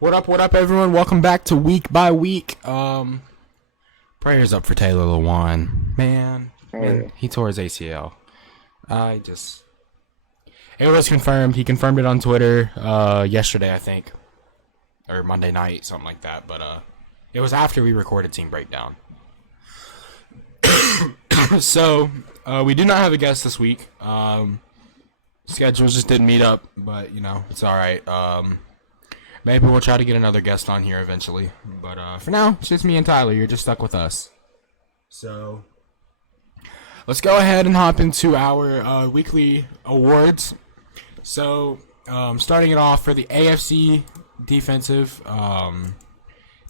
What up, everyone? Welcome back to Week by Week. Prayers up for Taylor Lewan. Man, he tore his ACL. It was confirmed. He confirmed it on Twitter yesterday, I think, or Monday night, something like that. But it was after we recorded Team Breakdown. So we do not have a guest this week. Schedules just didn't meet up, but it's all right. Maybe we'll try to get another guest on here eventually. But for now, it's just me and Tyler. You're just stuck with us. So let's go ahead and hop into our weekly awards. So starting it off for the AFC defensive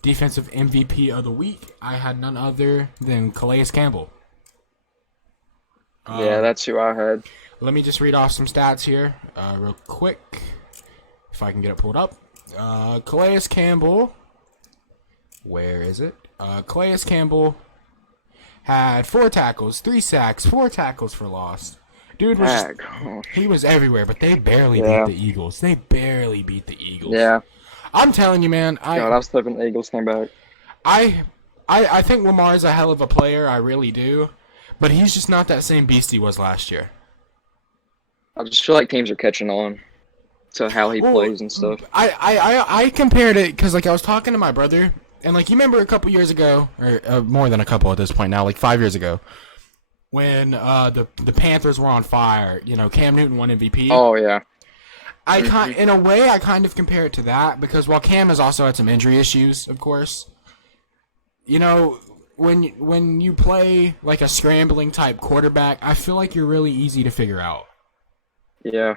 MVP of the week, I had none other than Calais Campbell. Yeah, that's who I had. Let me just read off some stats here real quick, if I can get it pulled up. Calais Campbell, where is it? Calais Campbell had 4 tackles, 3 sacks, 4 tackles for loss. Dude he was everywhere, but they barely beat the Eagles. They barely beat the Eagles. Yeah. I'm telling you, man. I was hoping the Eagles came back. I think Lamar's a hell of a player. I really do. But he's just not that same beast he was last year. I just feel like teams are catching on to how he plays and stuff. I compared it because, I was talking to my brother, and, you remember a couple years ago, or more than a couple at this point now, 5 years ago, when the Panthers were on fire, Cam Newton won MVP. Oh, yeah. In a way, I kind of compare it to that, because while Cam has also had some injury issues, of course, when you play a scrambling type quarterback, I feel like you're really easy to figure out. Yeah.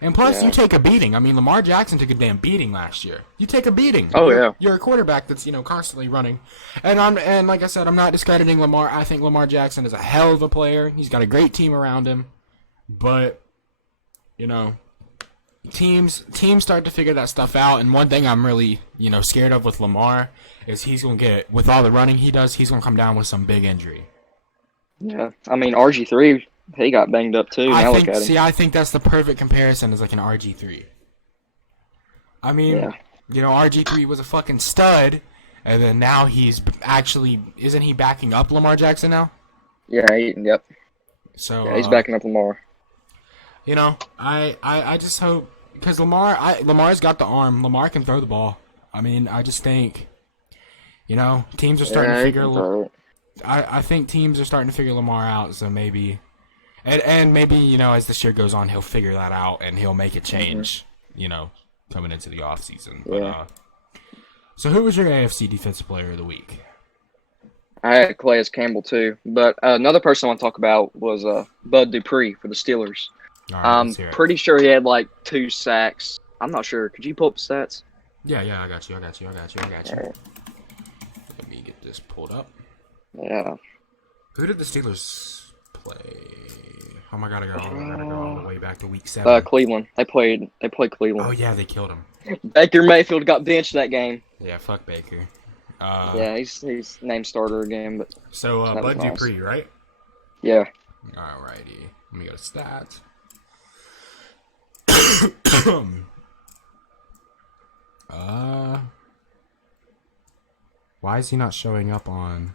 And plus, you take a beating. I mean, Lamar Jackson took a damn beating last year. You take a beating. Oh, yeah. You're a quarterback that's constantly running. And like I said, I'm not discrediting Lamar. I think Lamar Jackson is a hell of a player. He's got a great team around him. But teams start to figure that stuff out. And one thing I'm really scared of with Lamar is he's gonna get, with all the running he does, he's gonna come down with some big injury. Yeah, I mean RG3. He got banged up too. I think that's the perfect comparison as an RG3. I mean, RG3 was a fucking stud, and then now he's actually, isn't he backing up Lamar Jackson now? Yeah, yep. So yeah, he's backing up Lamar. I just hope, because Lamar's got the arm. Lamar can throw the ball. I mean, I just think, teams are starting to figure. I think teams are starting to figure Lamar out. So maybe. And maybe, as this year goes on, he'll figure that out and he'll make a change, coming into the offseason. Yeah. So who was your AFC Defensive Player of the Week? I had Calais Campbell too. But another person I want to talk about was Bud Dupree for the Steelers. All right, I'm pretty sure he had 2 sacks. I'm not sure. Could you pull up the stats? Yeah, I got you. Right. Let me get this pulled up. Yeah. Who did the Steelers play? Oh my god, I gotta go all the way back to week 7. Cleveland. They played Cleveland. Oh yeah, they killed him. Baker Mayfield got benched that game. Yeah, fuck Baker. Yeah, he's named starter again, but so Bud Dupree, right? Yeah. Alrighty. Let me go to stats. Why is he not showing up on?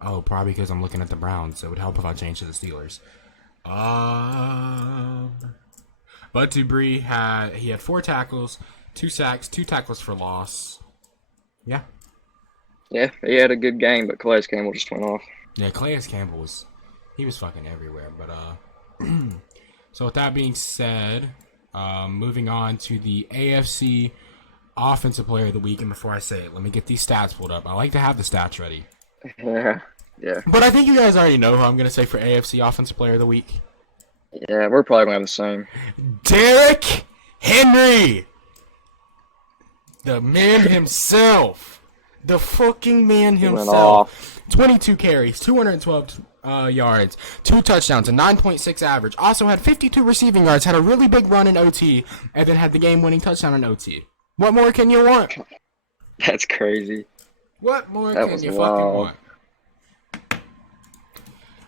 Oh, probably because I'm looking at the Browns. So it would help if I change to the Steelers. Bud Dupree had 4 tackles, 2 sacks, 2 tackles for loss. Yeah. Yeah, he had a good game, but Calais Campbell just went off. Yeah, Calais Campbell was fucking everywhere. But so with that being said, moving on to the AFC Offensive Player of the Week. And before I say it, let me get these stats pulled up. I like to have the stats ready. Yeah. But I think you guys already know who I'm going to say for AFC Offensive Player of the Week. Yeah, we're probably going to have the same. Derrick Henry! The man himself. The fucking man himself. 22 carries, 212 yards, 2 touchdowns, a 9.6 average. Also had 52 receiving yards, had a really big run in OT, and then had the game-winning touchdown in OT. What more can you want? That's crazy. What more can you fucking want?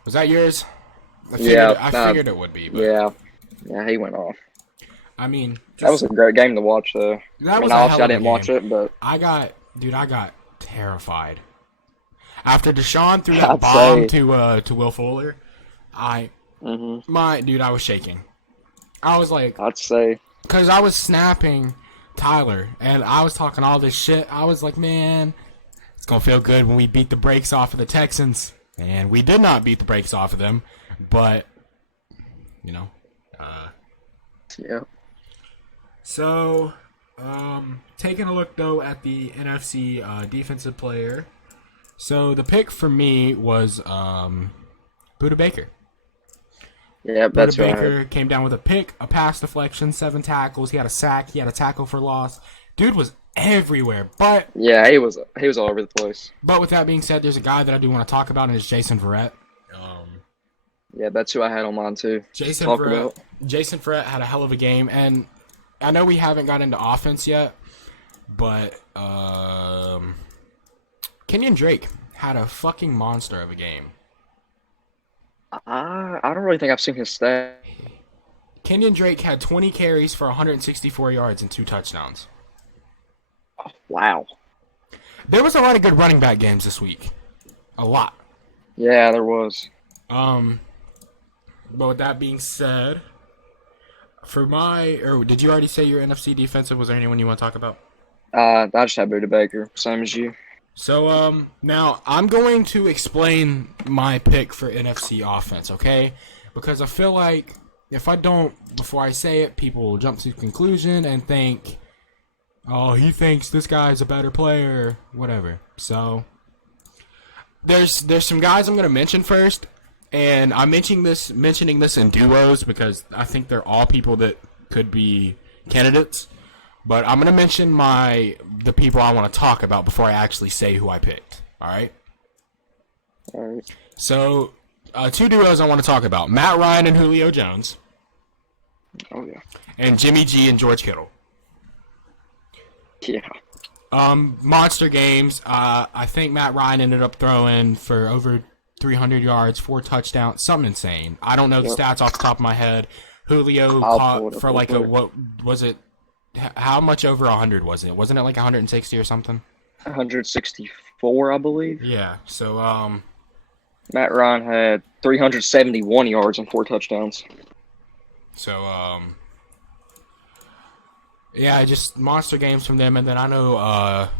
Was that yours? I figured it would be. But... Yeah, he went off. I mean, That was a great game to watch, though. that I was mean, a hell obviously I of a didn't watch game. it, but I got terrified after Deshaun threw that I'd bomb say, to Will Fuller. I was shaking. I was like, I'd say, because I was snapping Tyler and I was talking all this shit. I was like, man, it's gonna feel good when we beat the brakes off of the Texans, and we did not beat the brakes off of them, but you know. yeah. So, taking a look though at the NFC defensive player. So the pick for me was Buda Baker. Yeah, Buda that's right. Baker came down with a pick, a pass deflection, 7 tackles. He had a sack. He had a tackle for loss. Dude was everywhere. But Yeah, he was all over the place. with that being said, there's a guy that I do want to talk about, and it's Jason Verrett. Yeah, that's who I had on mine too. Jason Talk Verrett. about. Jason Verrett had a hell of a game, and I know we haven't got into offense yet, but Kenyon Drake had a fucking monster of a game. I don't really think I've seen his stat. Kenyon Drake had 20 carries for 164 yards and 2 touchdowns. Oh, wow. There was a lot of good running back games this week. A lot. Yeah, there was. But with that being said, did you already say your NFC defensive? Was there anyone you want to talk about? I just had Buda Baker, same as you. So, now I'm going to explain my pick for NFC offense, okay? Because I feel like if I don't, before I say it, people will jump to the conclusion and think, oh, he thinks this guy's a better player, whatever. So, there's some guys I'm going to mention first, and I'm mentioning this in duos because I think they're all people that could be candidates. But I'm gonna mention the people I want to talk about before I actually say who I picked. All right. All right. So, 2 duos I want to talk about: Matt Ryan and Julio Jones, Oh yeah. and Jimmy G and George Kittle. Yeah. Monster games. I think Matt Ryan ended up throwing for over 300 yards, 4 touchdowns, something insane. I don't know the stats off the top of my head. Julio caught for like what was it? How much over 100 was it? Wasn't it like 160 or something? 164, I believe. Yeah. So Matt Ryan had 371 yards and 4 touchdowns. So yeah, just monster games from them, and then I know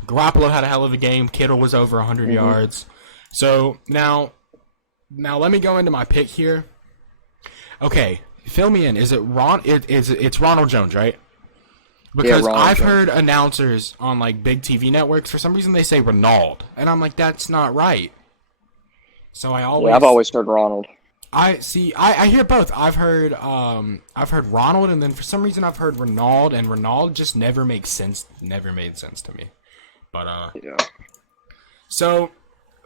Garoppolo had a hell of a game. Kittle was over 100 yards. So now let me go into my pick here. Okay, fill me in. Is it it's Ronald Jones, right? Because I've heard announcers on like big TV networks, for some reason they say Ronald, and I'm like, that's not right. So I've always heard Ronald. I hear both. I've heard Ronald, and then for some reason I've heard Ronald, and Ronald just never made sense to me. But Yeah. So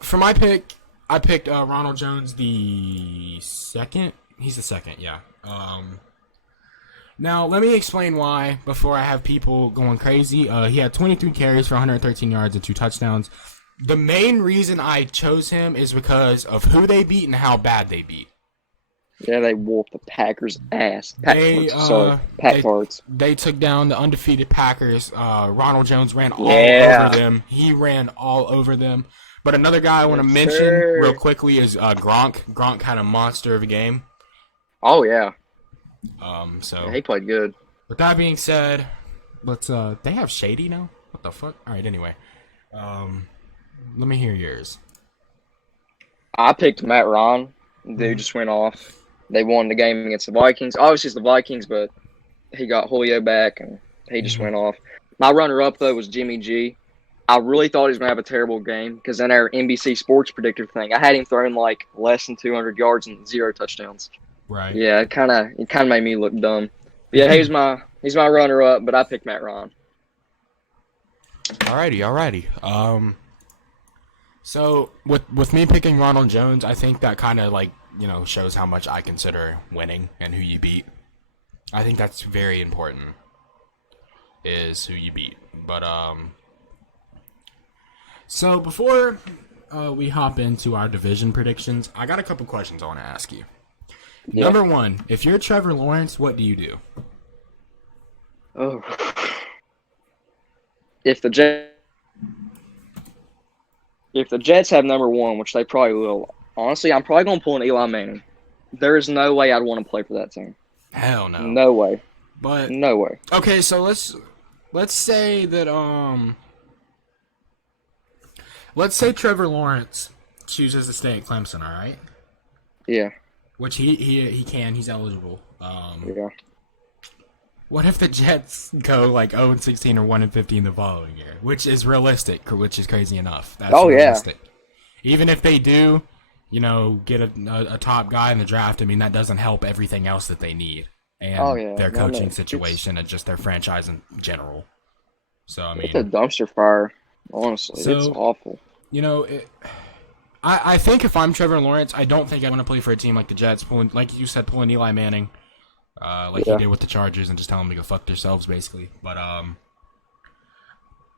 for my pick, I picked Ronald Jones the second. He's the second, yeah. Now, let me explain why before I have people going crazy. He had 23 carries for 113 yards and 2 touchdowns. The main reason I chose him is because of who they beat and how bad they beat. Yeah, they whooped the Packers' ass. They Cards. They took down the undefeated Packers. Ronald Jones ran all over them. He ran all over them. But another guy I want to mention real quickly is Gronk. Gronk had a monster of a game. Oh, yeah. So he played good. With that being said, let's they have Shady now? What the fuck? Alright, anyway. Let me hear yours. I picked Matt Ryan. Dude just went off. They won the game against the Vikings. Obviously it's the Vikings, but he got Julio back and he just went off. My runner-up, though, was Jimmy G. I really thought he was going to have a terrible game because in our NBC Sports predictor thing, I had him throwing like less than 200 yards and 0 touchdowns. Right. Yeah, it kind of made me look dumb. But yeah, he's my runner-up, but I picked Matt Ryan. Alrighty. So with me picking Ronald Jones, I think that kind of like, shows how much I consider winning and who you beat. I think that's very important, is who you beat. But so before we hop into our division predictions, I got a couple questions I want to ask you. Yeah. Number 1, if you're Trevor Lawrence, what do you do? Oh. If the Jets have number one, which they probably will, honestly, I'm probably going to pull an Eli Manning. There is no way I'd want to play for that team. Hell no. No way. But No way. okay, so let's say that let's say Trevor Lawrence chooses to stay at Clemson, all right? Yeah. Which he can, he's eligible. Yeah. What if the Jets go like 0-16 or 1-15 the following year, which is realistic, which is crazy enough. That's realistic. Yeah. Even if they do, get a top guy in the draft, I mean that doesn't help everything else that they need and their coaching situation and just their franchise in general. So I mean, it's a dumpster fire. Honestly, it's awful. I think if I'm Trevor Lawrence, I don't think I want to play for a team like the Jets, like you said, pulling Eli Manning. He did with the Chargers and just tell them to go fuck themselves, basically. But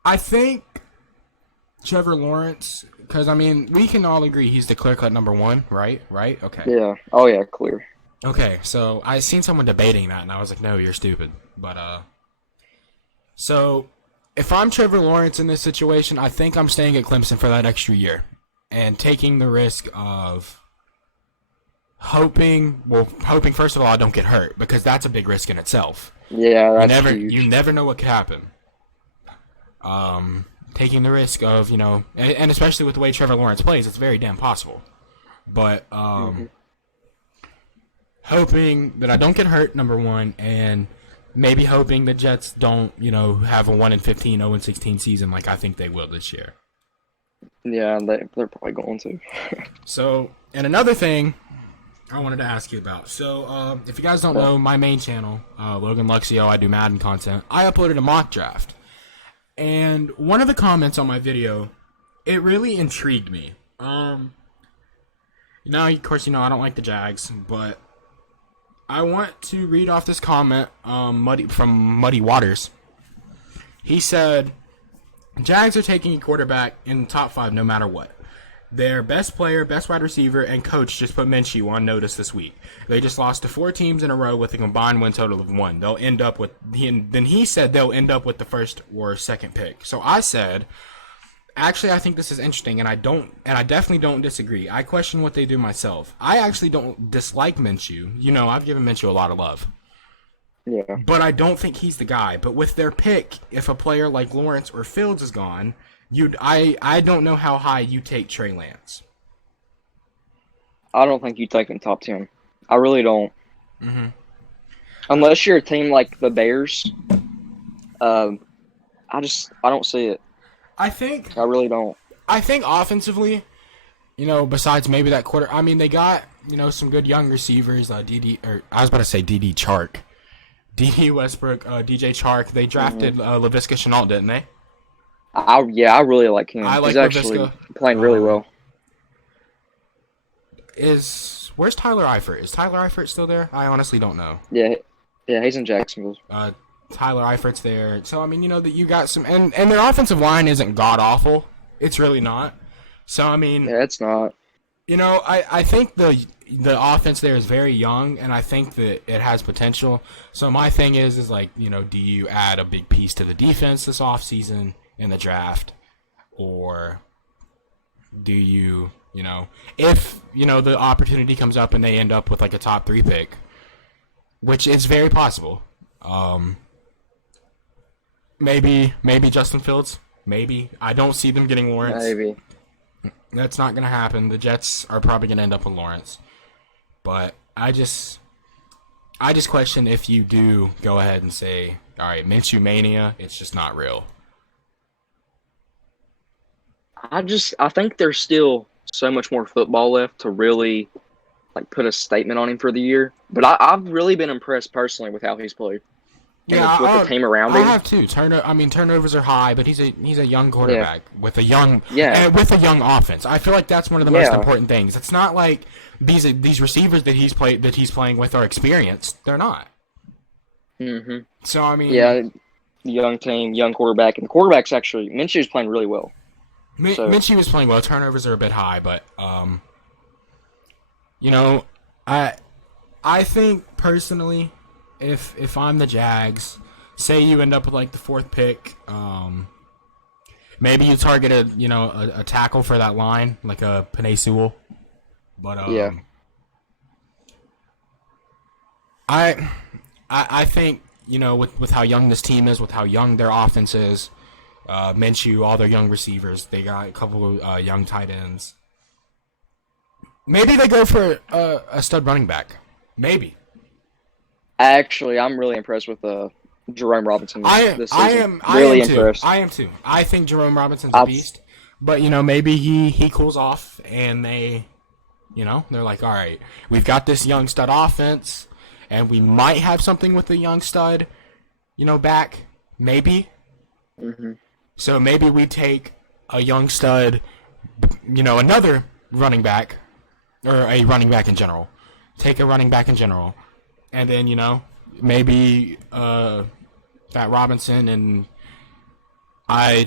I think Trevor Lawrence, because, I mean, we can all agree he's the clear-cut number one, right? Right? Okay. Yeah. Oh, yeah, clear. Okay, so I seen someone debating that, and I was like, no, you're stupid. But, so if I'm Trevor Lawrence in this situation, I think I'm staying at Clemson for that extra year and taking the risk of hoping first of all I don't get hurt, because that's a big risk in itself. Yeah, that's huge. You never know what could happen. Taking the risk of, and especially with the way Trevor Lawrence plays, it's very damn possible. But hoping that I don't get hurt, number one, and maybe hoping the Jets don't, have a 1-15, 0-16 season like I think they will this year. Yeah, they're probably going to. So, and another thing I wanted to ask you about. So, if you guys don't know, my main channel, Logan Luxio, I do Madden content. I uploaded a mock draft. And one of the comments on my video, it really intrigued me. Of course, I don't like the Jags, but I want to read off this comment from Muddy Waters. He said, Jags are taking a quarterback in the top 5 no matter what. Their best player, best wide receiver, and coach just put Minshew on notice this week. They just lost to 4 teams in a row with a combined win total of 1. They'll end up with he said they'll end up with the first or second pick. So I said, actually, I think this is interesting, and I definitely don't disagree. I question what they do myself. I actually don't dislike Minshew. I've given Minshew a lot of love. Yeah. But I don't think he's the guy. But with their pick, if a player like Lawrence or Fields is gone, I don't know how high you take Trey Lance. I don't think you take him top 10. I really don't. Mm-hmm. Unless you're a team like the Bears, I don't see it. I really don't. I think offensively, besides maybe that quarter, I mean, they got, some good young receivers, DD Chark. DD Westbrook, DJ Chark. They drafted Laviska Shenault, didn't they? I really like him. He's actually playing really well. Where's Tyler Eifert? Is Tyler Eifert still there? I honestly don't know. Yeah, he's in Jacksonville. Tyler Eifert's there. So, I mean, that you got some... And their offensive line isn't god-awful. It's really not. So, I mean... Yeah, it's not. I think the offense there is very young, and I think that it has potential. So, my thing is like, do you add a big piece to the defense this offseason in the draft? Or do you, if, the opportunity comes up and they end up with, like, a top 3 pick, which is very possible. Maybe Justin Fields. Maybe. I don't see them getting Lawrence. Maybe. That's not going to happen. The Jets are probably going to end up with Lawrence. But I just question if you do go ahead and say, all right, Minshew Mania, it's just not real. I think there's still so much more football left to really, put a statement on him for the year. But I've really been impressed personally with how he's played. Yeah, with the team around him. I have too. Turnovers are high, but he's a young quarterback with a young offense. I feel like that's one of the most important things. It's not like these receivers that he's playing with are experienced. They're not. Mm-hmm. So I mean, young team, young quarterback, and the quarterback's actually Minshew's playing really well. Minshew is playing well. Turnovers are a bit high, but I think personally, if I'm the Jags, say you end up with like the 4th pick. Maybe you target a tackle for that line, like a Penei Sewell. But Yeah. I think with how young this team is, with how young their offense is, Minshew, all their young receivers, they got a couple of young tight ends. Maybe they go for a stud running back. Maybe. Actually, I'm really impressed with Jerome Robinson this season. I Really am impressed. too. I am too. I think Jerome Robinson's a beast. But maybe he cools off and they're like, all right, we've got this young stud offense, and we might have something with the young stud, back. Maybe. Mm-hmm. So maybe we take a young stud, another running back, or a running back in general. Take a running back in general. And then, maybe that Robinson, and I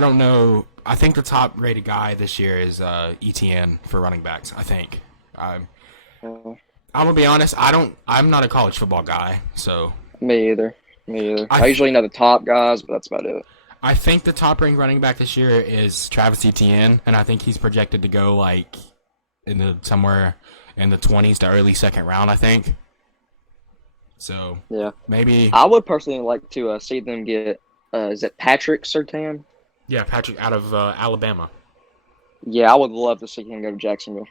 don't know. I think the top rated guy this year is ETN for running backs, I think. I'm gonna be honest, I'm not a college football guy, so Me either. I usually know the top guys, but that's about it. I think the top ranked running back this year is Travis Etienne, and I think he's projected to go like somewhere in the 20s to early 2nd round, I think. So yeah, maybe I would personally like to see them get is it Patrick Surtain? Yeah, Patrick out of Alabama. Yeah, I would love to see him go to Jacksonville.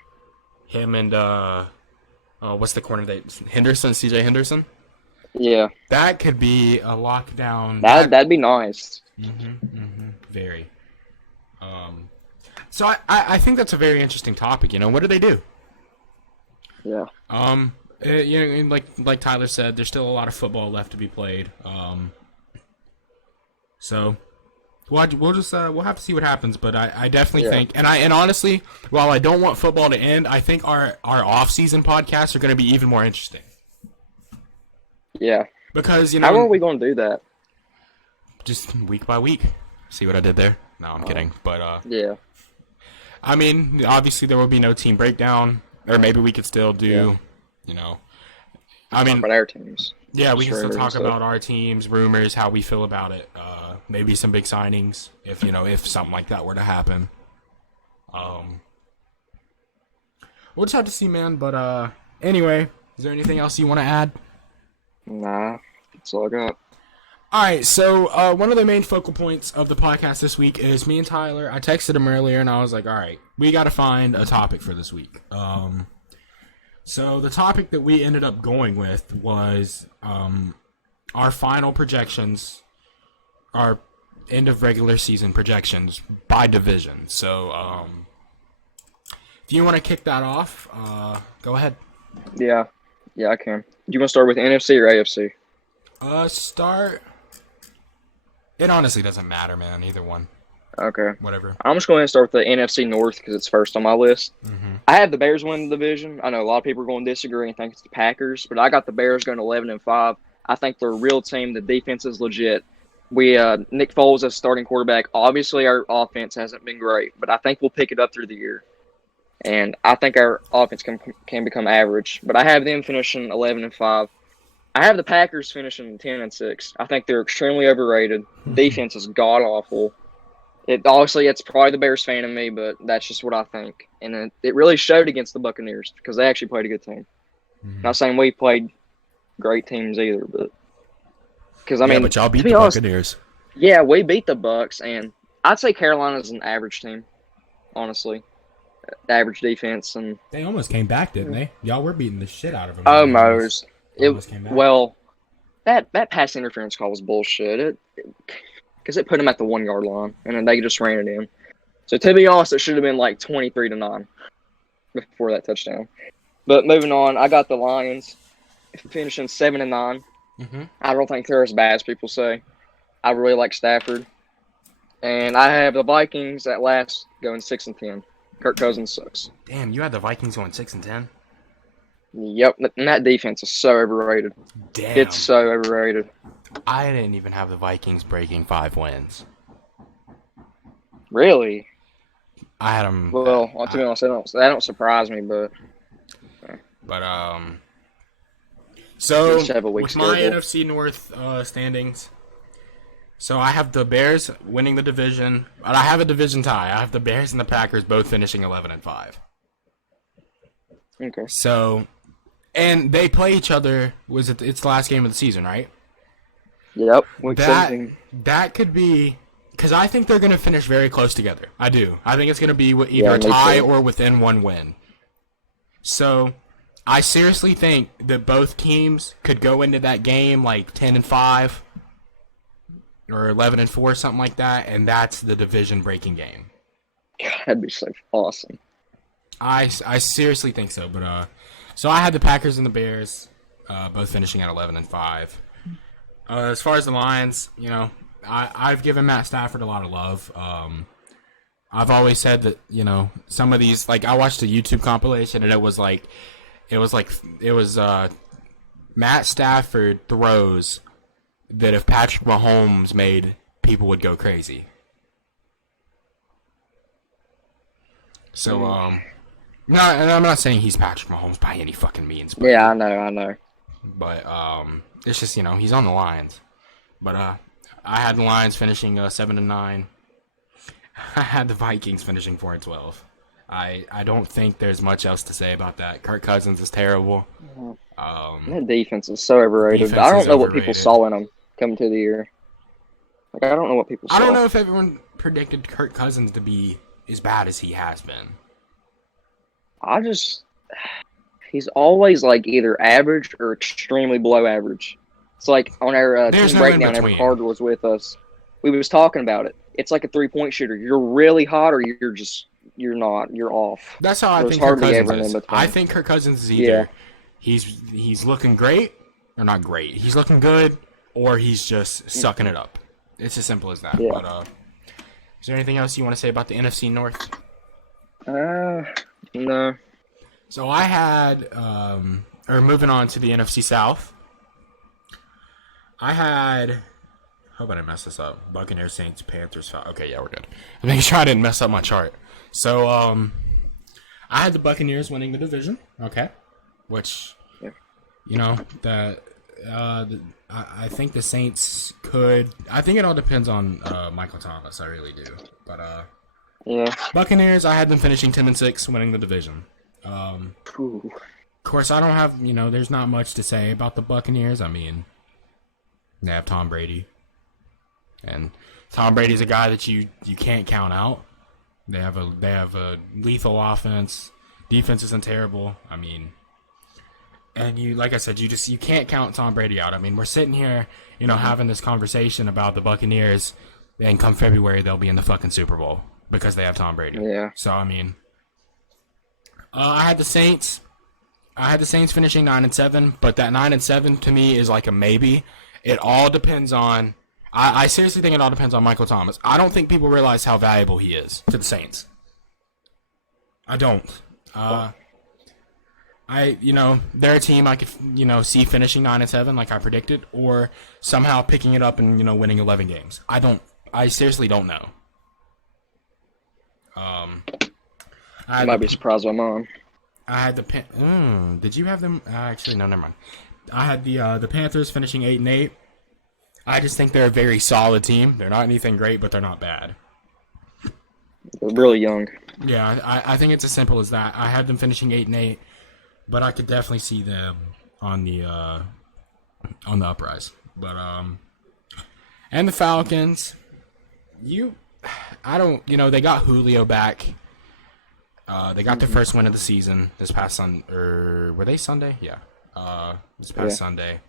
Him and what's the corner Henderson, CJ Henderson? Yeah. That could be a lockdown. That'd be nice. Very. So I think that's a very interesting topic. What do they do? Yeah. Like Tyler said, there's still a lot of football left to be played. So we'll have to see what happens. But I definitely think, and honestly, while I don't want football to end, I think our off-season podcasts are going to be even more interesting. Yeah. Because how are we going to do that? Just week by week. See what I did there? No, I'm kidding. But yeah. I mean, obviously there will be no team breakdown, or maybe we could still do, I mean, about our teams. Yeah, we can still talk about our teams, rumors, how we feel about it. Maybe some big signings if something like that were to happen. We'll just have to see, man. But anyway, is there anything else you want to add? Nah, that's all I got. All right, so one of the main focal points of the podcast this week is me and Tyler. I texted him earlier, and I was like, all right, we got to find a topic for this week. So the topic that we ended up going with was our final projections, our end of regular season projections by division. So if you want to kick that off, go ahead. Yeah, I can. Do you want to start with NFC or AFC? Start. It honestly doesn't matter, man. Either one. Okay. Whatever. I'm just going to start with the NFC North because it's first on my list. Mm-hmm. I have the Bears winning the division. I know a lot of people are going to disagree and think it's the Packers, but I got the Bears going 11-5. I think they're a real team. The defense is legit. Nick Foles as starting quarterback. Obviously, our offense hasn't been great, but I think we'll pick it up through the year. And I think our offense can become average. But I have them finishing 11-5. I have the Packers finishing 10-6. I think they're extremely overrated. Defense is god awful. It's probably the Bears fan in me, but that's just what I think. And it really showed against the Buccaneers because they actually played a good team. Mm-hmm. Not saying we played great teams either, but because but y'all beat the Buccaneers. Yeah, we beat the Bucs, and I'd say Carolina's an average team. Honestly, average defense, and they almost came back, didn't they? Y'all were beating the shit out of them. Almost. Almost came back. Well, that pass interference call was bullshit. Because it put them at the 1 yard line, and then they just ran it in. So to be honest, it should have been like 23-9 before that touchdown. But moving on, I got the Lions finishing 7-9. Mm-hmm. I don't think they're as bad as people say. I really like Stafford, and I have the Vikings at last going 6-10. Kirk Cousins sucks. Damn, you had the Vikings going 6-10. Yep, and that defense is so overrated. Damn, it's so overrated. I didn't even have the Vikings breaking 5 wins. Really? I had them. Well, to be honest, that don't surprise me, but. So, Each have a weak with my schedule. NFC North standings, so I have the Bears winning the division, but I have a division tie. I have the Bears and the Packers both finishing 11-5. Okay. So, and they play each other. It's the last game of the season, right? Yep. Week 17. That could be because I think they're going to finish very close together. I do. I think it's going to be either a me tie too. or within one win. So, I seriously think that both teams could go into that game like 10-5 or 11-4, something like that, and that's the division-breaking game. God, that'd be so awesome. I seriously think so, but so I had the Packers and the Bears, both finishing at 11-5. As far as the Lions, I've given Matt Stafford a lot of love. I've always said that some of these, like I watched a YouTube compilation and it was Matt Stafford throws that if Patrick Mahomes made, people would go crazy. So no, and I'm not saying he's Patrick Mahomes by any fucking means. But, Yeah, I know. But it's just he's on the Lions. But I had the Lions finishing 7-9. I had the Vikings finishing 4-12. I don't think there's much else to say about that. Kirk Cousins is terrible. That defense is so overrated. Defense I don't is know what people overrated. saw in them coming to the year. Like, I don't know what people saw. I don't know if everyone predicted Kirk Cousins to be as bad as he has been. He's always like either average or extremely below average. It's like on our There's team no in breakdown, every between. Carter was with us. We was talking about it. It's like a 3-point shooter. You're really hot or you're not. You're off. That's how I There's think Kirk hardly Cousins ever an is. in-between. I think Kirk Cousins is either Yeah. he's looking great or not great. He's looking good or he's just sucking it up. It's as simple as that. Yeah. But is there anything else you want to say about the NFC North? No. So I had, or moving on to the NFC South, I had, hope I didn't mess this up, Buccaneers, Saints, Panthers, okay, yeah, we're good. I'm making sure I didn't mess up my chart. So, I had the Buccaneers winning the division, okay, which, I think the Saints could, I think it all depends on Michael Thomas, I really do, but, Yeah. Buccaneers, I had them finishing 10-6, winning the division. Ooh. Of course, I don't have, there's not much to say about the Buccaneers. I mean, they have Tom Brady. And Tom Brady's a guy that you can't count out. They have a lethal offense. Defense isn't terrible. I mean, and like I said, you can't count Tom Brady out. I mean, we're sitting here, having this conversation about the Buccaneers, and come February they'll be in the fucking Super Bowl because they have Tom Brady. Yeah. So I mean, I had the Saints. I had the Saints finishing 9-7, but that 9-7 to me is like a maybe. It all depends on. I seriously think it all depends on Michael Thomas. I don't think people realize how valuable he is to the Saints. I don't. They're a team I could see finishing 9-7 like I predicted, or somehow picking it up and winning 11 games. I seriously don't know. I might be surprised by mine. I had the did you have them? Actually, no, never mind. I had the Panthers finishing 8-8. I just think they're a very solid team. They're not anything great, but they're not bad. They're really young. Yeah, I think it's as simple as that. I had them finishing 8-8, but I could definitely see them on the uprise. But and the Falcons, they got Julio back. They got their first win of the season this past Sunday. Or were they Sunday? Yeah. This past Sunday.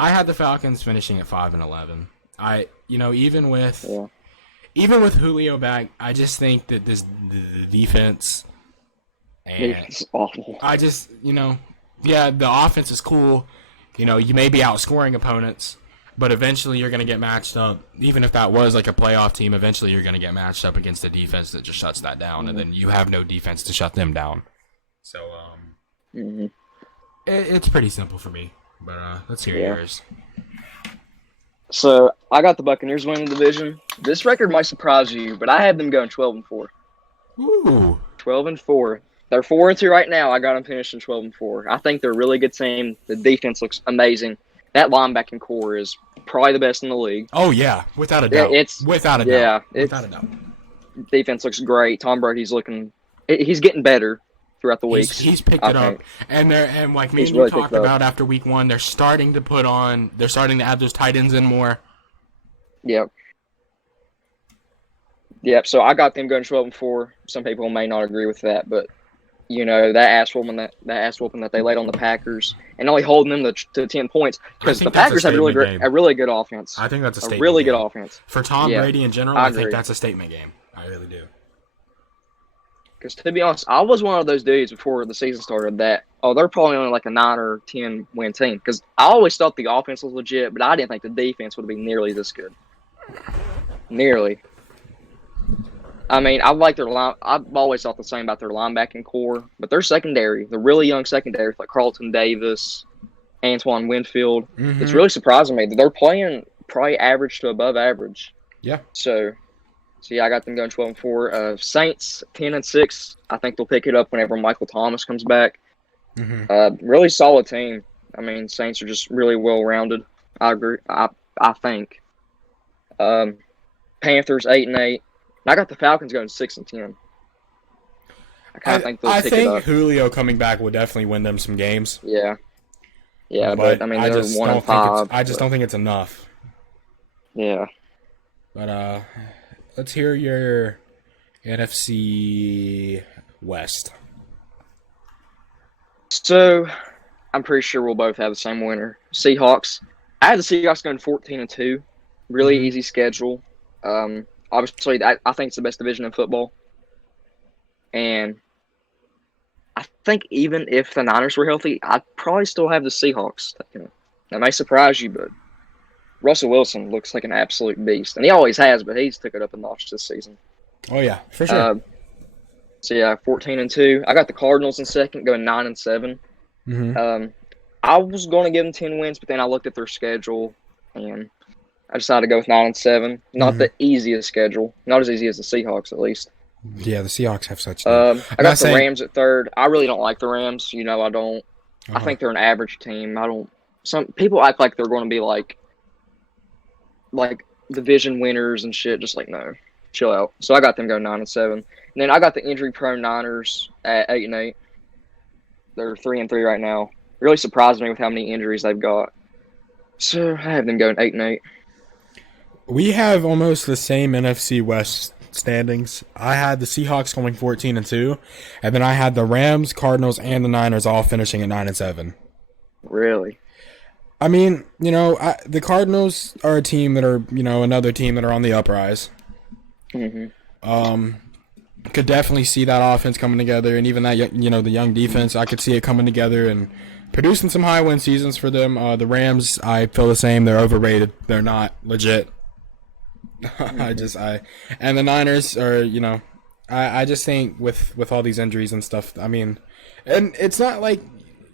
I had the Falcons finishing at 5-11. Even with Julio back, I just think that the defense and It's awful. I just the offense is cool. You may be outscoring opponents, but eventually you're going to get matched up. Even if that was like a playoff team, eventually you're going to get matched up against a defense that just shuts that down, and then you have no defense to shut them down. So, it's pretty simple for me. But let's hear yours. So I got the Buccaneers winning the division. This record might surprise you, but I had them going 12-4. Ooh. 12-4. They're 4-2 right now. I got them finishing 12-4. I think they're a really good team. The defense looks amazing. That linebacking core is probably the best in the league. Oh yeah, without a doubt. Without a doubt. Defense looks great. Tom Brady's he's getting better throughout the weeks. He's picked it up, and like me and you talked about after week 1, they're starting to add those tight ends in more. Yep. So I got them going 12-4. Some people may not agree with that, but that ass whooping that they laid on the Packers and only holding them to 10 points because the Packers have a really good offense. I think that's a statement. A really good offense for Tom Brady in general. I think that's a statement game. I really do. Because to be honest, I was one of those dudes before the season started that they're probably only like a 9 or 10 win team. Because I always thought the offense was legit, but I didn't think the defense would be nearly this good. Nearly. I mean, I've always thought the same about their linebacking core, but their secondary, the really young secondary, like Carlton Davis, Antoine Winfield, it's really surprising me that they're playing probably average to above average. Yeah. So yeah, I got them going 12-4. Saints 10-6. I think they'll pick it up whenever Michael Thomas comes back. Really solid team. I mean, Saints are just really well rounded. I agree. I think. Panthers 8-8. I got the Falcons going 6-10. I kind of think they'll pick it up. Julio coming back will definitely win them some games. Yeah, but I mean they're 1-5. I just don't think it's enough. Yeah. But let's hear your NFC West. So, I'm pretty sure we'll both have the same winner. Seahawks. I had the Seahawks going 14-2. Really easy schedule. Obviously, I think it's the best division in football. And I think even if the Niners were healthy, I'd probably still have the Seahawks. That may surprise you, but Russell Wilson looks like an absolute beast. And he always has, but he's took it up a notch this season. Oh, yeah, for sure. 14-2. I got the Cardinals in second, going 9-7. I was going to give them 10 wins, but then I looked at their schedule, and I decided to go with 9-7. Not the easiest schedule. Not as easy as the Seahawks, at least. Yeah, the Seahawks have such. I got the Rams at third. I really don't like the Rams. I don't. I think they're an average team. Some people act like they're going to be like division winners and shit. Just like, no, chill out. So I got them going 9-7. And then I got the injury-prone Niners at 8-8. They're 3-3 right now. Really surprised me with how many injuries they've got. So I have them going 8-8. We have almost the same NFC West standings. I had the Seahawks going 14-2, and then I had the Rams, Cardinals, and the Niners all finishing at 9-7. Really? I mean, the Cardinals are a team that are, another team that are on the uprise. Could definitely see that offense coming together, and even that, the young defense. I could see it coming together and producing some high win seasons for them. The Rams, I feel the same. They're overrated. They're not legit. And the Niners are, I just think with all these injuries and stuff, I mean, and it's not like,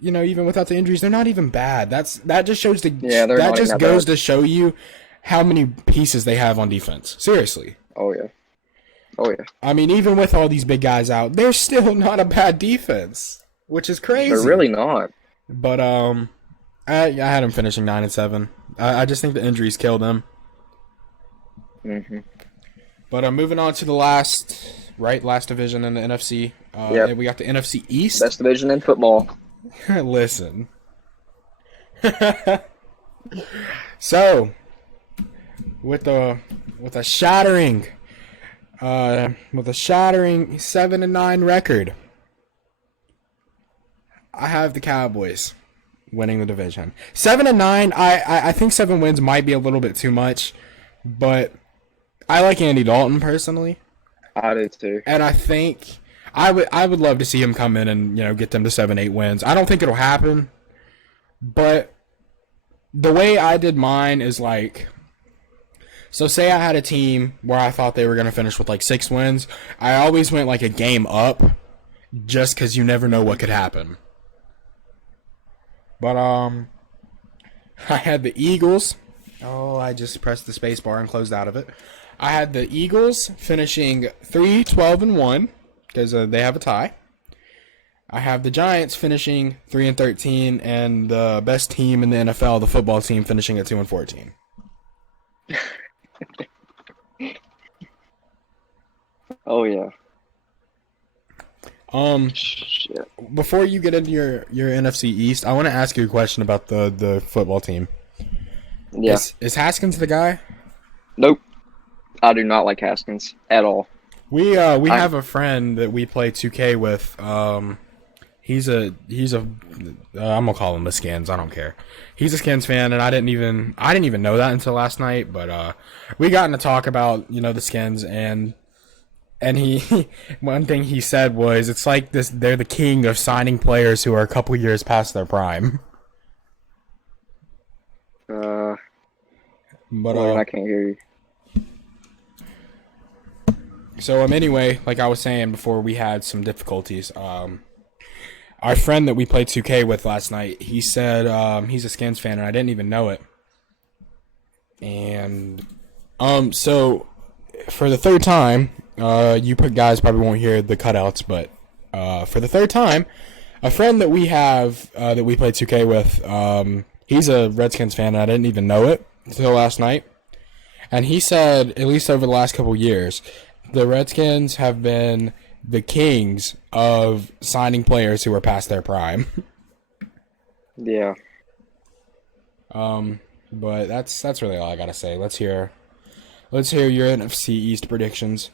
even without the injuries, they're not even bad. That just shows to show you how many pieces they have on defense. Seriously. Oh yeah. I mean, even with all these big guys out, they're still not a bad defense, which is crazy. They're really not. But I had them finishing 9-7. I just think the injuries killed them. But moving on to the last division in the NFC. We got the NFC East. Best division in football. Listen. So, with a shattering 7-9 record, I have the Cowboys winning the division. 7-9. I think 7 wins might be a little bit too much, but I like Andy Dalton personally. I do too. And I think I would love to see him come in and get them to 7-8 wins. I don't think it'll happen, but the way I did mine is so say I had a team where I thought they were going to finish with 6 wins. I always went a game up just because you never know what could happen. But I had the Eagles. Oh, I just pressed the space bar and closed out of it. I had the Eagles finishing 3-12-1 because they have a tie. I have the Giants finishing 3-13, and the best team in the NFL, the football team, finishing at 2-14. Oh yeah. Shit. Before you get into your NFC East, I want to ask you a question about the football team. Yeah. Is Haskins the guy? Nope. I do not like Haskins at all. We have a friend that we play 2K with. He's a I'm gonna call him the Skins. I don't care. He's a Skins fan, and I didn't even know that until last night. But we got into talk about the Skins, and he one thing he said was it's like this. They're the king of signing players who are a couple years past their prime. But I can't hear you. So anyway, like I was saying before, we had some difficulties. Our friend that we played 2K with last night, he said he's a Skins fan, and I didn't even know it. And so for the third time, you guys probably won't hear the cutouts, but for the third time, a friend that we have that we played 2K with, he's a Redskins fan, and I didn't even know it until last night. And he said, at least over the last couple years, the Redskins have been the kings of signing players who are past their prime. Yeah. But that's really all I gotta say. Let's hear your NFC East predictions.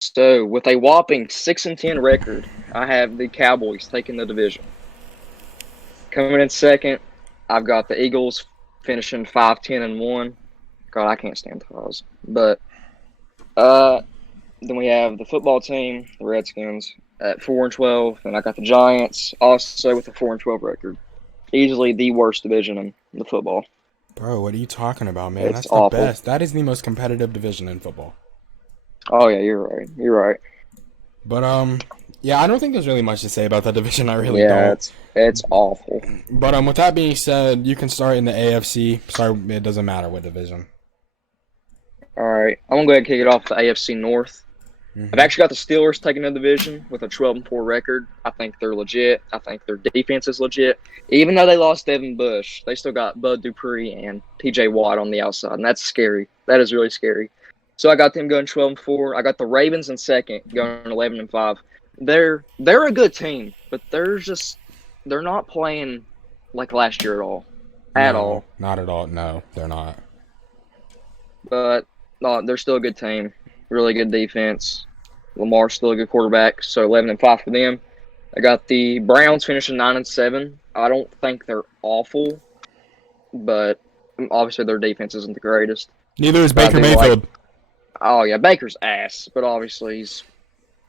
So with a whopping 6-10 record, I have the Cowboys taking the division. Coming in second, I've got the Eagles finishing 5-10-1. God, I can't stand ties. But then we have the football team, the Redskins, at 4-12, and I got the Giants also with a 4-12 record. Easily the worst division in the football. Bro, what are you talking about, man? It's That's awful. the best. That is the most competitive division in football. Oh yeah, you're right. You're right. But yeah, I don't think there's really much to say about that division. I really Yeah, don't. it's awful. But with that being said, you can start in the AFC. Sorry, it doesn't matter what division. All right, I'm gonna go ahead and kick it off the AFC North. Mm-hmm. I've actually got the Steelers taking the division with a 12-4 record. I think they're legit. I think their defense is legit. Even though they lost Devin Bush, they still got Bud Dupree and T.J. Watt on the outside, and that's scary. That is really scary. So I got them going 12-4. I got the Ravens in second, going 11-5. They're a good team, but they're not playing like last year at all. At all. Not at all. No, they're not. But no, they're still a good team. Really good defense. Lamar's still a good quarterback, so 11-5 for them. I got the Browns finishing 9-7. I don't think they're awful, but obviously their defense isn't the greatest. Neither is Baker Mayfield. Oh yeah, Baker's ass, but obviously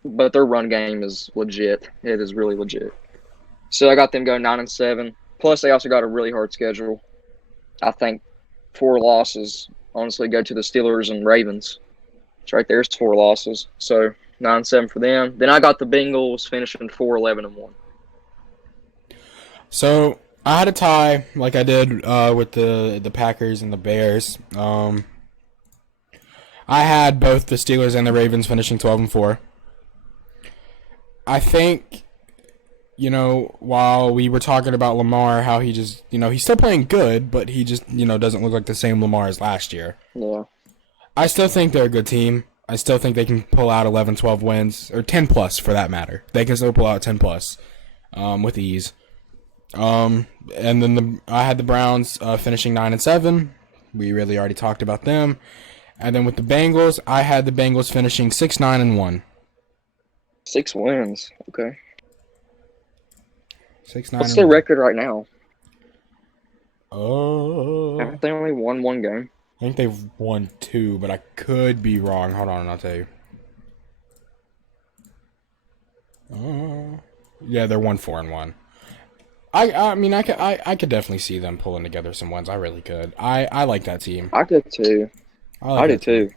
but their run game is legit. It is really legit. So I got them going 9-7. Plus they also got a really hard schedule. I think 4 losses honestly go to the Steelers and Ravens. It's right there. It's 4 losses. So 9-7 for them. Then I got the Bengals finishing 4-11-1. So I had a tie like I did with the Packers and the Bears. I had both the Steelers and the Ravens finishing 12-4. I think, while we were talking about Lamar, how he just, he's still playing good, but he just, doesn't look like the same Lamar as last year. Yeah. I still think they're a good team. I still think they can pull out 11, 12 wins, or 10 plus for that matter. They can still pull out 10 plus with ease. And then I had the Browns finishing 9-7. We really already talked about them. And then with the Bengals, I had the Bengals finishing 6-9-1. 6 wins. Okay. 6-9. What's their record right now? Oh. Haven't they only won 1 game? I think they've won 2, but I could be wrong. Hold on, I'll tell you. Yeah, they're 1-4-1. I mean, I could definitely see them pulling together some wins. I really could. I like that team. I could too. I did too.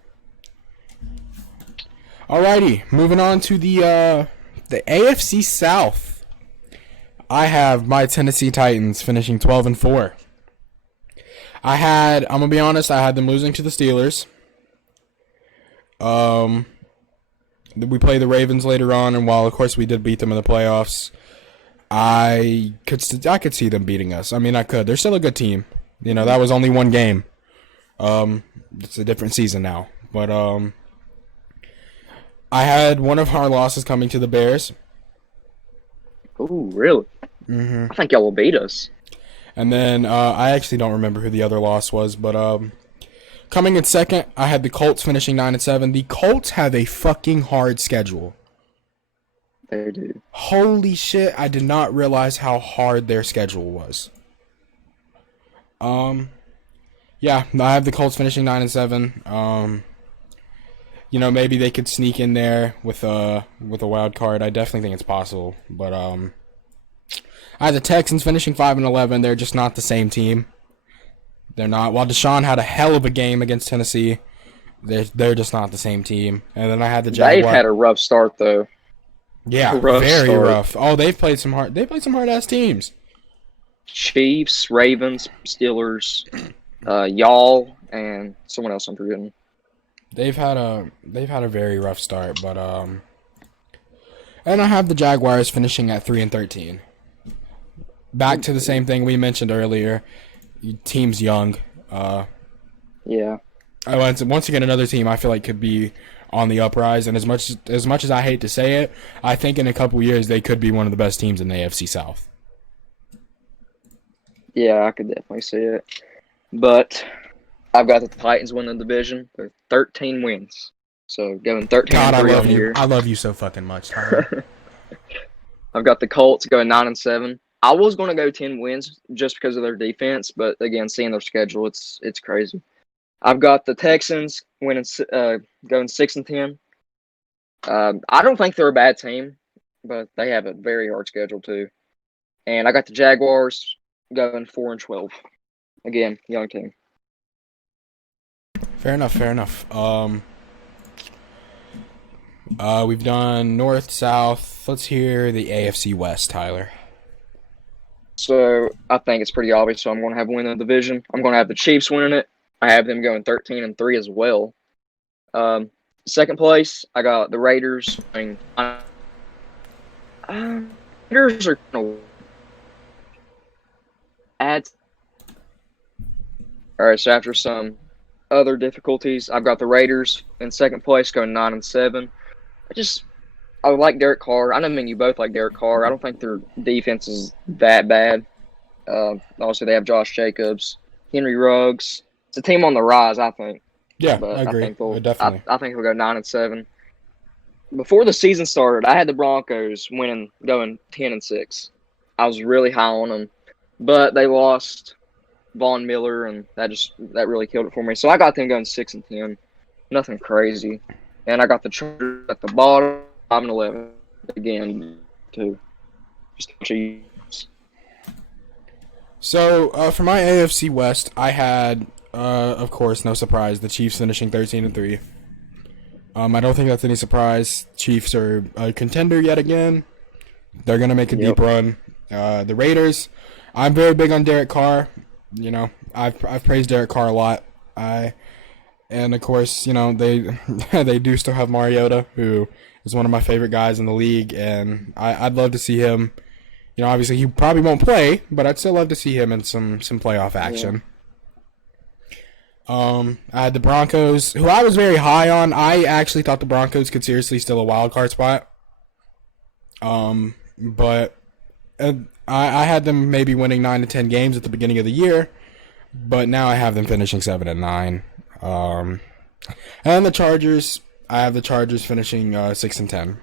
Alrighty, moving on to the AFC South. I have my Tennessee Titans finishing 12-4. I'm gonna be honest, I had them losing to the Steelers. We play the Ravens later on, and while of course we did beat them in the playoffs, I could see them beating us. I mean, I could. They're still a good team. You know, that was only one game. It's a different season now, but I had one of our losses coming to the Bears. Ooh, really? Mm-hmm. I think y'all will beat us. And then I actually don't remember who the other loss was, but coming in second, I had the Colts finishing 9-7. The Colts have a fucking hard schedule. They do. Holy shit! I did not realize how hard their schedule was. Yeah, I have the Colts finishing 9-7. You know, maybe they could sneak in there with a wild card. I definitely think it's possible, but I have the Texans finishing 5-11. They're just not the same team. They're not. While Deshaun had a hell of a game against Tennessee, they're just not the same team. And then I had the Jaguars. They've had a rough start though. Yeah, rough very start. rough. Oh, they've played some hard ass teams. Chiefs, Ravens, Steelers, y'all, and someone else I'm forgetting. They've had a very rough start, but and I have the Jaguars finishing at 3-13. Back to the same thing we mentioned earlier. Team's young. Yeah. Once again, another team I feel like could be on the uprise, and as much as I hate to say it, I think in a couple years they could be one of the best teams in the AFC South. Yeah, I could definitely see it. But I've got the Titans winning the division. They're 13 wins. So going 13-3 God, I love on the you. year. I love you so fucking much, Tyler. I've got the Colts going 9-7. I was going to go 10 wins just because of their defense, but again, seeing their schedule, it's crazy. I've got the Texans winning, going 6-10. I don't think they're a bad team, but they have a very hard schedule too. And I got the Jaguars going 4-12. Again, young team. Fair enough. We've done North, South. Let's hear the AFC West, Tyler. So I think it's pretty obvious. So I'm going to have winning the division. I'm going to have the Chiefs winning it. I have them going 13-3 as well. Second place, I got the Raiders. Raiders are going to add. All right, so after some other difficulties, I've got the Raiders in second place going 9-7. I like Derek Carr. I know, you both like Derek Carr. I don't think their defense is that bad. Also, they have Josh Jacobs, Henry Ruggs. It's a team on the rise, I think. Yeah, But I agree. Definitely. I think we'll go 9-7. Before the season started, I had the Broncos going 10-6. I was really high on them, but they lost Von Miller, and that really killed it for me. So I got them going 6-10. Nothing crazy, and I got the Chargers at the bottom, 5-11 again too. Just So for my AFC West, I had, of course, no surprise, the Chiefs finishing 13-3. I don't think that's any surprise. Chiefs are a contender yet again. They're gonna make a deep run. The Raiders, I'm very big on Derek Carr. You know, I've praised Derek Carr a lot. And of course, you know, they they do still have Mariota, who is one of my favorite guys in the league, and I'd love to see him. You know, obviously he probably won't play, but I'd still love to see him in some playoff action. I had the Broncos, who I was very high on. I actually thought the Broncos could seriously steal a wild card spot. But I had them maybe winning 9 to 10 games at the beginning of the year, but now I have them finishing 7-9. And the Chargers, I have the Chargers finishing 6-10.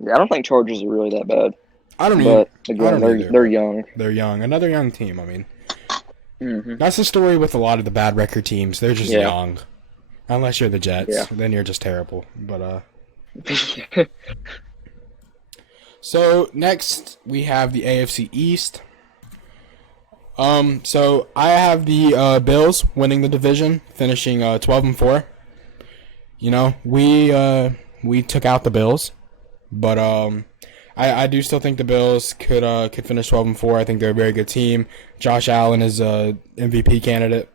Yeah, I don't think Chargers are really that bad. I don't either. But again, they're young. They're young. Another young team. I mean, that's the story with a lot of the bad record teams. They're just young, unless you're the Jets. Then you're just terrible. But so next we have the AFC East. So I have the Bills winning the division, finishing 12-4. You know, we took out the Bills, but I do still think the Bills could finish 12-4. I think they're a very good team. Josh Allen is a MVP candidate.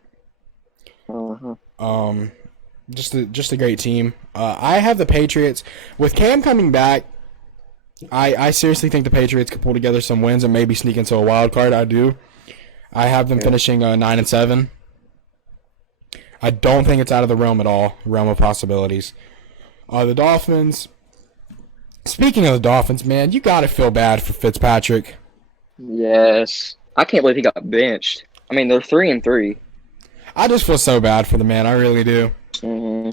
Just a great team. I have the Patriots with Cam coming back. I seriously think the Patriots could pull together some wins and maybe sneak into a wild card. I do. I have them finishing 9-7. I don't think it's out of the realm of possibilities. The Dolphins. Speaking of the Dolphins, man, you gotta feel bad for Fitzpatrick. Yes. I can't believe he got benched. I mean, they're 3-3. I just feel so bad for the man. I really do. Mm-hmm.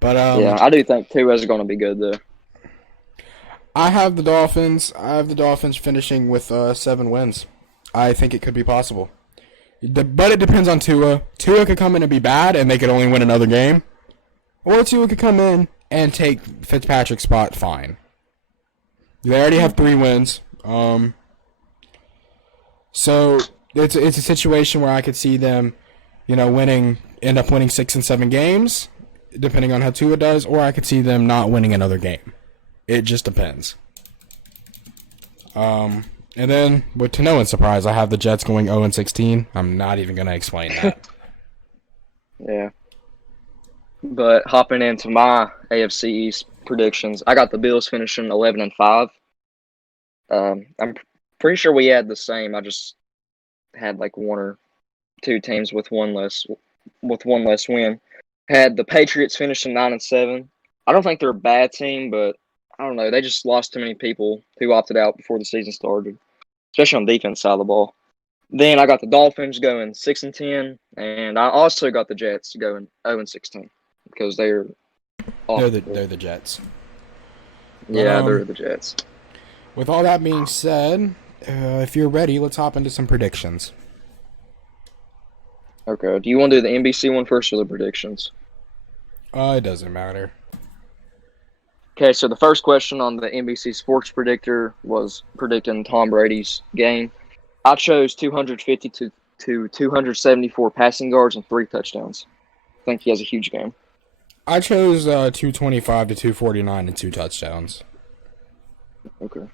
But Yeah, I do think Tua's going to be good though. I have the Dolphins. I have the Dolphins finishing with 7 wins. I think it could be possible. But it depends on Tua. Tua could come in and be bad, and they could only win another game. Or Tua could come in and take Fitzpatrick's spot fine. They already have 3 wins. So it's a situation where I could see them, end up winning 6 and 7 games, depending on how Tua does, or I could see them not winning another game. It just depends. And then, to no one's surprise, I have the Jets going 0-16. I'm not even going to explain that. Yeah. But hopping into my AFC East predictions, I got the Bills finishing 11-5. I'm pretty sure we had the same. I just had like 1 or 2 teams with one less win. Had the Patriots finishing 9-7. I don't think they're a bad team, but I don't know. They just lost too many people who opted out before the season started, especially on the defense side of the ball. Then I got the Dolphins going 6-10, and I also got the Jets going 0-16 because they're they're the Jets. Yeah, they're the Jets. With all that being said, if you're ready, let's hop into some predictions. Okay. Do you want to do the NBC one first or the predictions? It doesn't matter. Okay, so the first question on the NBC Sports Predictor was predicting Tom Brady's game. I chose 250 to 274 passing yards and 3 touchdowns. I think he has a huge game. I chose 225 to 249 and 2 touchdowns. Okay.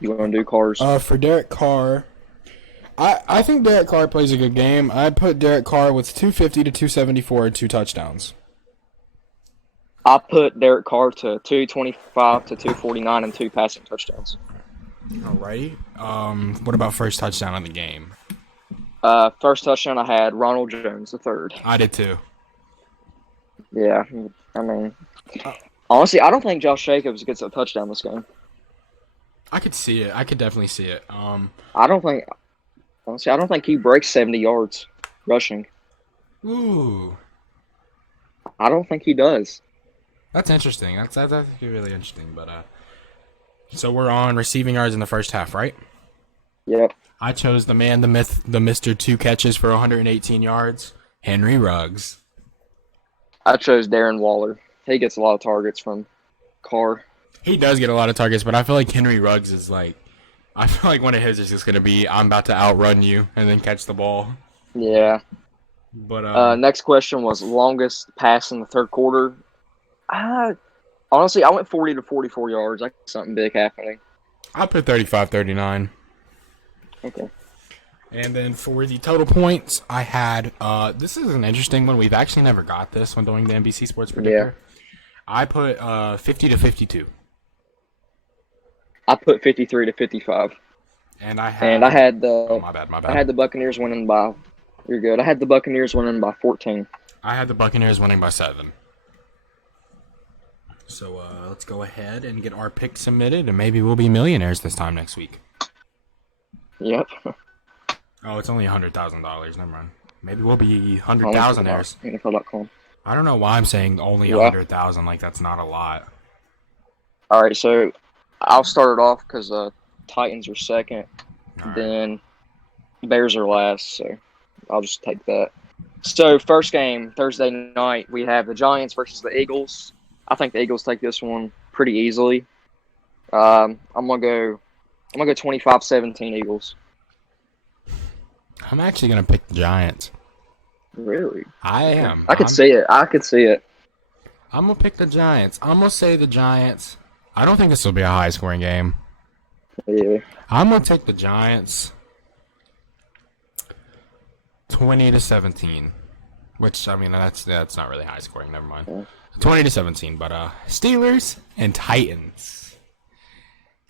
You want to do Carr's? For Derek Carr, I think Derek Carr plays a good game. I put Derek Carr with 250 to 274 and 2 touchdowns. I put Derek Carr to 225 to 249 and 2 passing touchdowns. Alrighty. What about first touchdown in the game? First touchdown I had Ronald Jones III. I did too. Yeah, I mean, honestly, I don't think Josh Jacobs gets a touchdown this game. I could see it. I could definitely see it. I don't think he breaks 70 yards rushing. Ooh. I don't think he does. That's interesting. That's really interesting. But so we're on receiving yards in the first half, right? Yep. I chose the man, the myth, the Mr. 2 catches for 118 yards, Henry Ruggs. I chose Darren Waller. He gets a lot of targets from Carr. He does get a lot of targets, but I feel like Henry Ruggs is like, I feel like one of his is just gonna be, I'm about to outrun you and then catch the ball. Yeah. But next question was longest pass in the third quarter. Honestly, I went 40 to 44 yards. I got something big happening. I put 35-39. Okay. And then for the total points, I had this is an interesting one. We've actually never got this when doing the NBC Sports Predictor. Yeah. I put 50 to 52. I put 53 to 55. And I had the oh, my bad. I had the Buccaneers winning by You're good. I had the Buccaneers winning by 14. I had the Buccaneers winning by 7. So let's go ahead and get our pick submitted, and maybe we'll be millionaires this time next week. Yep. Oh, it's only $100,000. Never mind. Maybe we'll be 100,000-aires. NFL.com. I don't know why I'm saying only 100,000. Like, that's not a lot. All right, so I'll start it off because Titans are second. Right. Then Bears are last, so I'll just take that. So first game, Thursday night, we have the Giants versus the Eagles. I think the Eagles take this one pretty easily. I'm gonna go 25-17 Eagles. I'm actually gonna pick the Giants. Really? I am. I could see it. I'm gonna pick the Giants. I'm gonna say the Giants. I don't think this will be a high-scoring game. Yeah. I'm gonna take the Giants. 20-17. Which, I mean, that's not really high scoring. Never mind. Yeah. 20-17. But Steelers and Titans.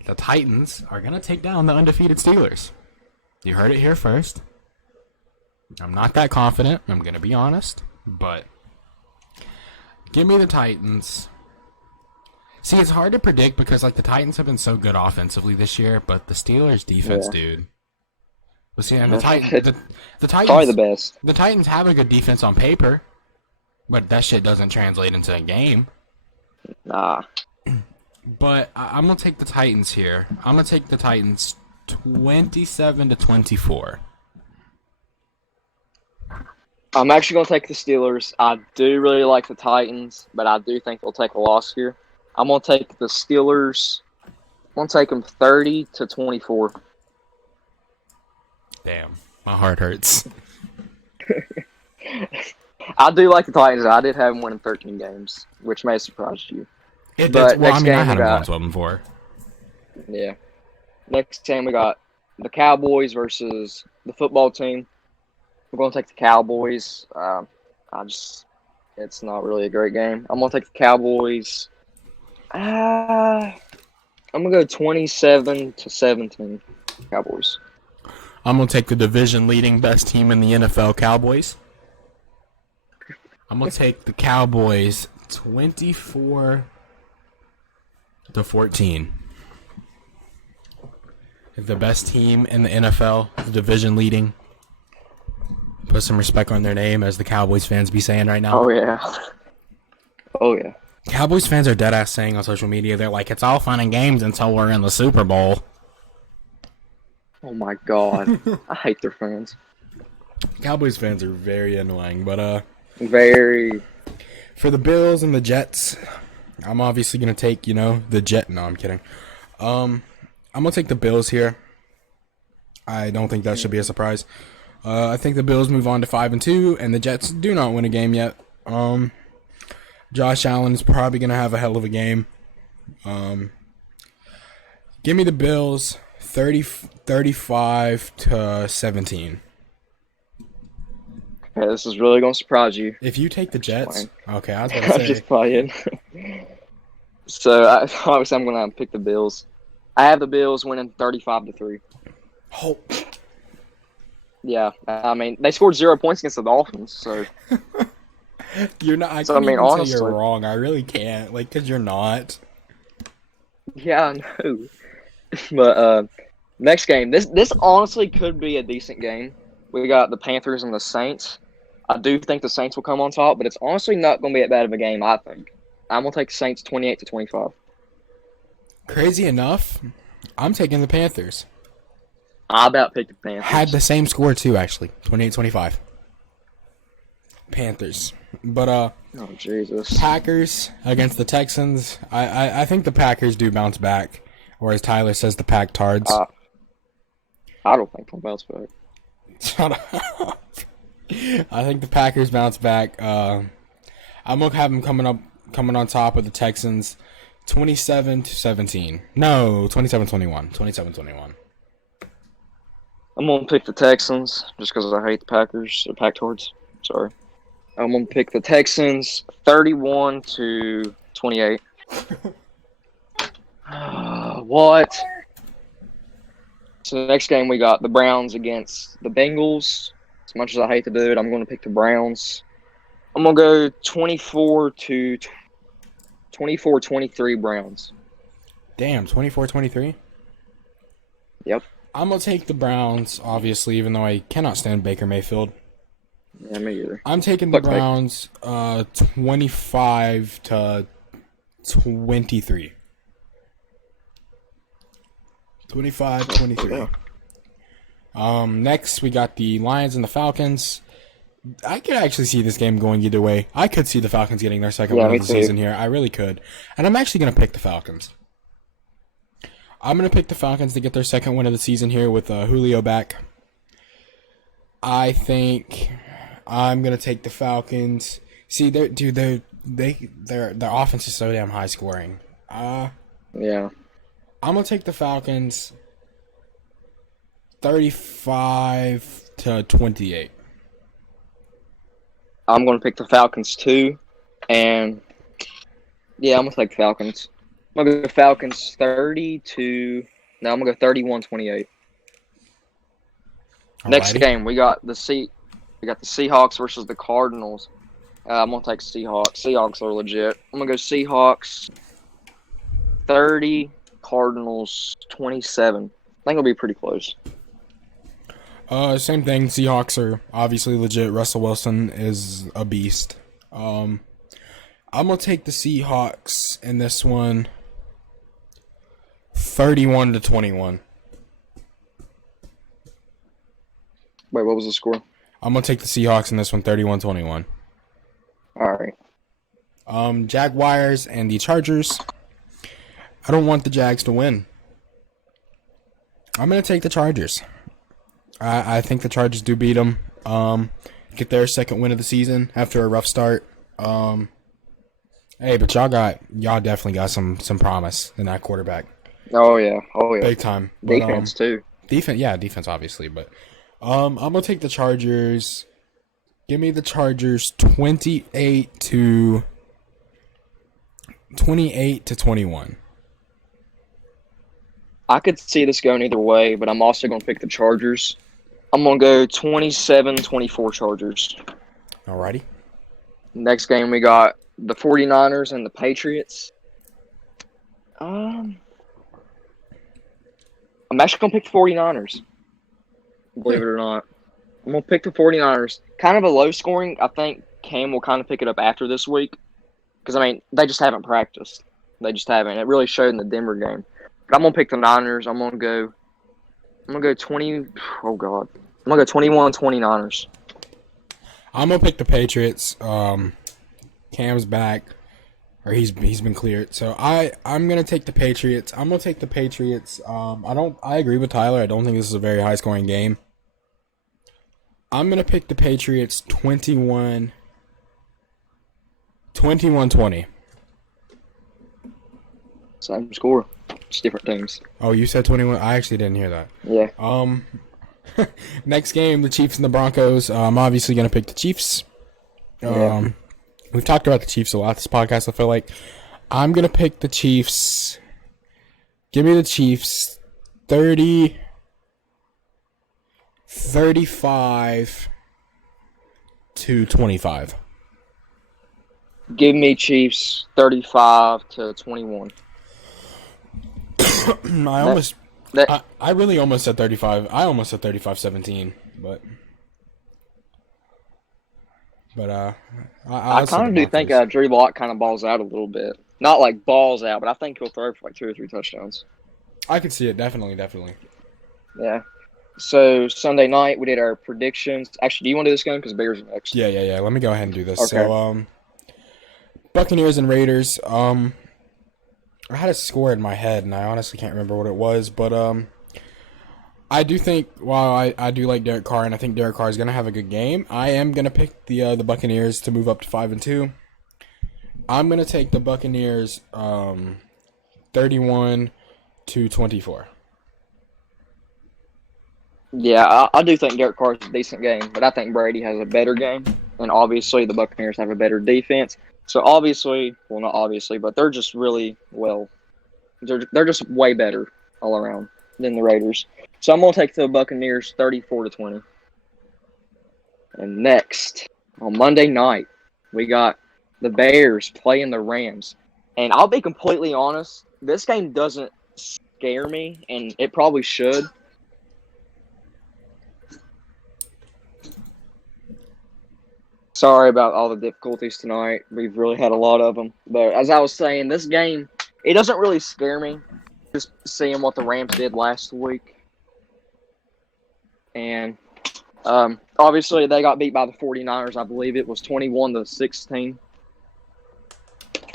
The Titans are gonna take down the undefeated Steelers. You heard it here first. I'm not that confident. I'm gonna be honest, but give me the Titans. See, it's hard to predict because like the Titans have been so good offensively this year, but the Steelers' defense, dude. But see, and the Titans, Probably the best. The Titans have a good defense on paper, but that shit doesn't translate into a game. Nah. But I'm gonna take the Titans here. I'm gonna take the Titans 27-24. I'm actually going to take the Steelers. I do really like the Titans, but I do think they'll take a loss here. I'm going to take the Steelers. I'm going to take them 30-24. Damn, my heart hurts. I do like the Titans. I did have them winning 13 games, which may surprise you. I had them on 12-4. Yeah. Next game, we got the Cowboys versus the football team. We're going to take the Cowboys. It's not really a great game. I'm going to take the Cowboys. I'm going to go 27-17. Cowboys. I'm going to take the division-leading best team in the NFL, Cowboys. I'm going to take the Cowboys 24-14. The best team in the NFL, the division-leading. Put some respect on their name, as the Cowboys fans be saying right now. Oh, yeah. Oh, yeah. Cowboys fans are dead-ass saying on social media, they're like, it's all fun and games until we're in the Super Bowl. Oh, my God. I hate their fans. Cowboys fans are very annoying, but, Very. for the Bills and the Jets, I'm obviously going to take, the Jet. No, I'm kidding. I'm going to take the Bills here. I don't think that should be a surprise. I think the Bills move on to 5-2, and the Jets do not win a game yet. Josh Allen is probably going to have a hell of a game. Give me the Bills 35-17. Yeah, this is really going to surprise you. If you take the Jets, okay, I was going I'm to say. just playing. So, obviously, I'm going to pick the Bills. I have the Bills winning 35-3. Oh. Yeah, I mean, they scored 0 points against the Dolphins, so. You're not. I So, can't I mean, even honestly, say you're wrong. I really can't, because you're not. Yeah, I know. But next game, this honestly could be a decent game. We got the Panthers and the Saints. I do think the Saints will come on top, but it's honestly not going to be that bad of a game, I think. I'm going to take the Saints 28-25. Crazy enough, I'm taking the Panthers. I about picked the Panthers. Had the same score too, actually, 28-25. Panthers, but Oh Jesus! Packers against the Texans. I think the Packers do bounce back, or as Tyler says, the Pack-tards. I don't think they'll bounce back. Shut up. I think the Packers bounce back. I'm gonna have them coming on top of the Texans, 27-17. No, 27-21. 27-21. I'm gonna pick the Texans just because I hate the Packers or Pack-tards. Sorry. I'm gonna pick the Texans 31-28. What? So the next game we got the Browns against the Bengals. As much as I hate to do it, I'm going to pick the Browns. I'm going to go 24-23 Browns. Damn, 24-23? Yep. I'm going to take the Browns, obviously, even though I cannot stand Baker Mayfield. Yeah, me either. I'm taking the Browns 25-23. 25-23. Next, we got the Lions and the Falcons. I could actually see this game going either way. I could see the Falcons getting their second win of the season here. I really could. And I'm actually going to pick the Falcons. I'm going to pick the Falcons to get their second win of the season here with Julio back. I think I'm going to take the Falcons. See, their offense is so damn high scoring. Yeah. I'm going to take the Falcons 35-28. I'm going to pick the Falcons too. And, yeah, I'm going to take the Falcons. I'm going to go Falcons 32. No, I'm going to go 31-28. Next Alrighty. game, we got the Seahawks versus the Cardinals. I'm going to take Seahawks. Seahawks are legit. I'm going to go Seahawks 30, Cardinals 27. I think it'll be pretty close. Same thing. Seahawks are obviously legit. Russell Wilson is a beast. I'm gonna take the Seahawks in this one, 31-21. Wait, what was the score? I'm gonna take the Seahawks in this one, 31-21. All right. Jaguars and the Chargers. I don't want the Jags to win. I'm gonna take the Chargers. I think the Chargers do beat them. Get their second win of the season after a rough start. Hey, but y'all definitely got some promise in that quarterback. Oh yeah. Big time. Defense too. Defense obviously, but I'm gonna take the Chargers. Give me the Chargers 28-21. I could see this going either way, but I'm also going to pick the Chargers. I'm going to go 27-24 Chargers. Alrighty. Next game, we got the 49ers and the Patriots. I'm actually going to pick the 49ers, believe it or not. I'm going to pick the 49ers. Kind of a low scoring. I think Cam will kind of pick it up after this week because, they just haven't practiced. They just haven't. It really showed in the Denver game. But I'm going to pick the Niners. I'm going to go 20. Oh, God. I'm going to go 21-29ers. I'm gonna pick the Patriots. Cam's back, or he's been cleared. So I'm gonna take the Patriots. I'm gonna take the Patriots. I agree with Tyler. I don't think this is a very high scoring game. I'm gonna pick the Patriots 21-20. Same score. Just different teams. Oh, you said 21. I actually didn't hear that. Yeah. Next game, the Chiefs and the Broncos. I'm obviously gonna pick the Chiefs. Yeah. We've talked about the Chiefs a lot this podcast. I feel like I'm gonna pick the Chiefs. Give me the Chiefs 35-25. Give me Chiefs 35-21. I really almost said 35. I almost said 35-17, but I kind of do think Drew Lock kind of balls out a little bit. Not like balls out, but I think he'll throw for like 2 or 3 touchdowns. I could see it, definitely. Yeah. So Sunday night we did our predictions. Actually, do you want to do this game because Bears are next? Yeah. Let me go ahead and do this. Okay. So, Buccaneers and Raiders. I had a score in my head, and I honestly can't remember what it was, but I do think, while I do like Derek Carr, and I think Derek Carr is going to have a good game, I am going to pick the Buccaneers to move up to 5-2. I'm going to take the Buccaneers 31-24. Yeah, I do think Derek Carr is a decent game, but I think Brady has a better game, and obviously the Buccaneers have a better defense. So obviously, well, not obviously, but they're just really well. They're just way better all around than the Raiders. So I'm gonna take the Buccaneers 34-20. And next on Monday night, we got the Bears playing the Rams. And I'll be completely honest, this game doesn't scare me, and it probably should. Sorry about all the difficulties tonight. We've really had a lot of them. But as I was saying, this game, it doesn't really scare me. Just seeing what the Rams did last week. And obviously they got beat by the 49ers. I believe it was 21-16.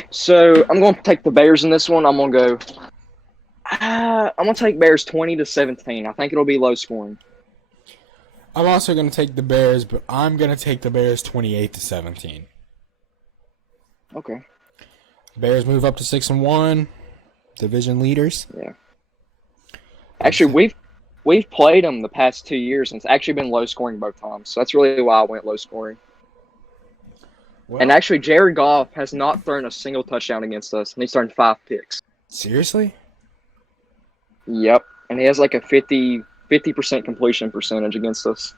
So I'm going to take the Bears in this one. I'm going to take Bears 20-17. I think it'll be low scoring. I'm also going to take the Bears, but I'm going to take the Bears 28-17. Okay. Bears move up to 6-1, division leaders. Yeah. Actually, we've played them the past 2 years, and it's actually been low scoring both times. So that's really why I went low scoring. And actually, Jared Goff has not thrown a single touchdown against us, and he's thrown 5 picks. Seriously? Yep, and he has like a 50% completion percentage against us.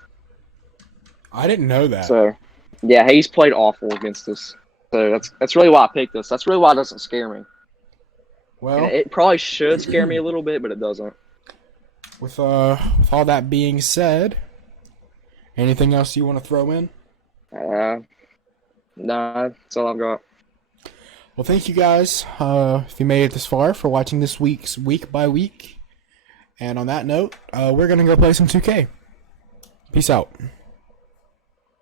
I didn't know that. So, yeah, he's played awful against us. So that's really why I picked this. That's really why it doesn't scare me. Well, And it probably should scare me a little bit, but it doesn't. with all that being said, anything else you want to throw in? Nah, that's all I've got. Well, thank you guys, if you made it this far, for watching this week's Week by Week. And on that note, we're going to go play some 2K. Peace out.